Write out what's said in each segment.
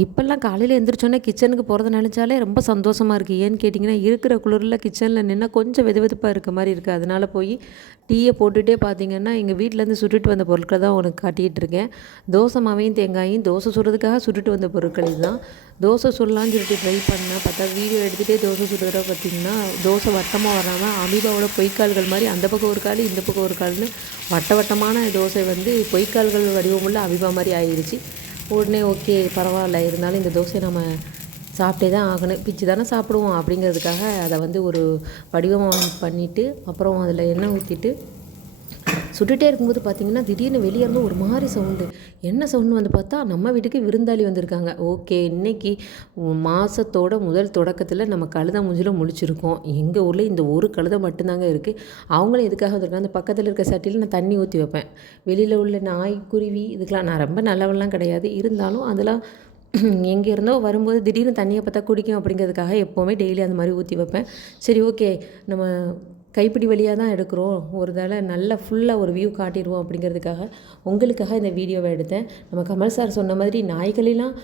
இப்போல்லாம் காலையில் எழுந்திரிச்சோன்னே கிச்சனுக்கு போகிறத நினச்சாலே ரொம்ப சந்தோஷமாக இருக்குது. ஏன்னு கேட்டிங்கன்னா, இருக்கிற குளிரில் கிச்சனில் நின்னா கொஞ்சம் வெதுவெதுப்பாக இருக்க மாரி இருக்குது. அதனால் போய் டீயை போட்டுகிட்டே பார்த்தீங்கன்னா, எங்கள் வீட்டிலேருந்து சுட்டுட்டு வந்த பொருட்களை தான் உனக்கு காட்டிகிட்டு இருக்கேன். தோசை மாவையும் தேங்காயும் தோசை சுடுறதுக்காக சுட்டுட்டு வந்த பொருட்கள் இதுதான். தோசை சுடலான்னு சொல்லிட்டு ட்ரை பண்ணேன். பார்த்தா வீடியோ எடுத்துகிட்டே தோசை சுடுறத பார்த்தீங்கன்னா, தோசை வட்டமாக வராமல் அமீபாவோட பொய்க்கால்கள் மாதிரி அந்த பக்கம் ஒரு கால், இந்த பக்கம் ஒரு கால்னு வட்டமான தோசை வந்து பொய்க்கால்கள் வடிவமுள்ள அமீபா மாதிரி ஆயிடுச்சு. உடனே ஓகே பரவாயில்ல, இருந்தாலும் இந்த தோசையை நம்ம சாப்பிட்டே தான் ஆகணும், பிச்சு தானே சாப்பிடுவோம் அப்படிங்கிறதுக்காக அதை வந்து ஒரு வடிவமாக பண்ணிவிட்டு அப்புறம் அதில் எண்ணெய் ஊற்றிட்டு சுட்டுகிட்டே இருக்கும்போது பார்த்திங்கன்னா, திடீர்னு வெளியே இருந்து ஒரு மாதிரி சவுண்டு. என்ன சவுண்டு வந்து பார்த்தா, நம்ம வீட்டுக்கு விருந்தாளி வந்திருக்காங்க. ஓகே, இன்றைக்கி மாதத்தோட முதல் தொடக்கத்தில் நம்ம கழுதை மூஞ்சில முழிச்சிருக்கோம். எங்கள் ஊரில் இந்த ஒரு கழுதை மட்டும்தாங்க இருக்குது. அவங்களும் எதுக்காக வந்திருக்காங்க, அந்த பக்கத்தில் இருக்க சட்டியில் நான் தண்ணி ஊற்றி வைப்பேன். வெளியில் உள்ள நாய் குருவி இதுக்கெலாம் நான் ரொம்ப நல்லவெல்லாம் கிடையாது. இருந்தாலும் அதெல்லாம் எங்கே இருந்தோ வரும்போது திடீர்னு தண்ணியை பார்த்தா குடிக்கும் அப்படிங்கிறதுக்காக எப்போவுமே டெய்லி அந்த மாதிரி ஊற்றி வைப்பேன். சரி ஓகே, நம்ம கைப்பிடி வழியாக தான் எடுக்கிறோம், ஒரு தடவை நல்லா ஃபுல்லாக ஒரு வியூ காட்டிடுவோம் அப்படிங்கிறதுக்காக உங்களுக்காக இந்த வீடியோவை எடுத்தேன். நம்ம கமல் சார் சொன்ன மாதிரி நாய்களெல்லாம்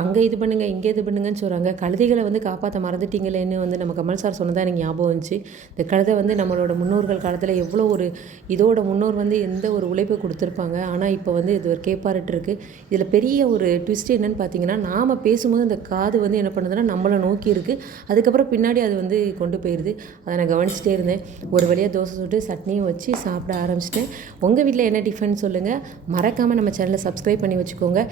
அங்கே இது பண்ணுங்கள், இங்கே இது பண்ணுங்கன்னு சொல்கிறாங்க. கழுதைகளை வந்து காப்பாற்ற மறந்துட்டீங்களேன்னு வந்து நம்ம கமல் சார் சொன்னதாக எனக்கு ஞாபகம் வந்துச்சு. இந்த கழுதை வந்து நம்மளோட முன்னோர்கள் காலத்தில் எவ்வளோ ஒரு இதோட முன்னோர் வந்து எந்த ஒரு உழைப்பை கொடுத்துருப்பாங்க. ஆனால் இப்போ வந்து இது ஒரு கேப்பாரிட்டு இருக்குது. இதில் பெரிய ஒரு ட்விஸ்ட் என்னென்னு பார்த்தீங்கன்னா, நாம் பேசும்போது அந்த காது வந்து என்ன பண்ணுதுன்னா நம்மளை நோக்கி இருக்குது. அதுக்கப்புறம் பின்னாடி அது வந்து கொண்டு போயிடுது. அதை நான் கவனிச்சிட்டே இருந்தேன். ஒரு வழியாக தோசை சுட்டு சட்னியும் வச்சு சாப்பிட ஆரம்பிச்சிட்டேன். உங்கள் வீட்டில் என்ன டிஃபன் சொல்லுங்கள். மறக்காமல் நம்ம சேனலை சப்ஸ்கிரைப் பண்ணி வச்சுக்கோங்க.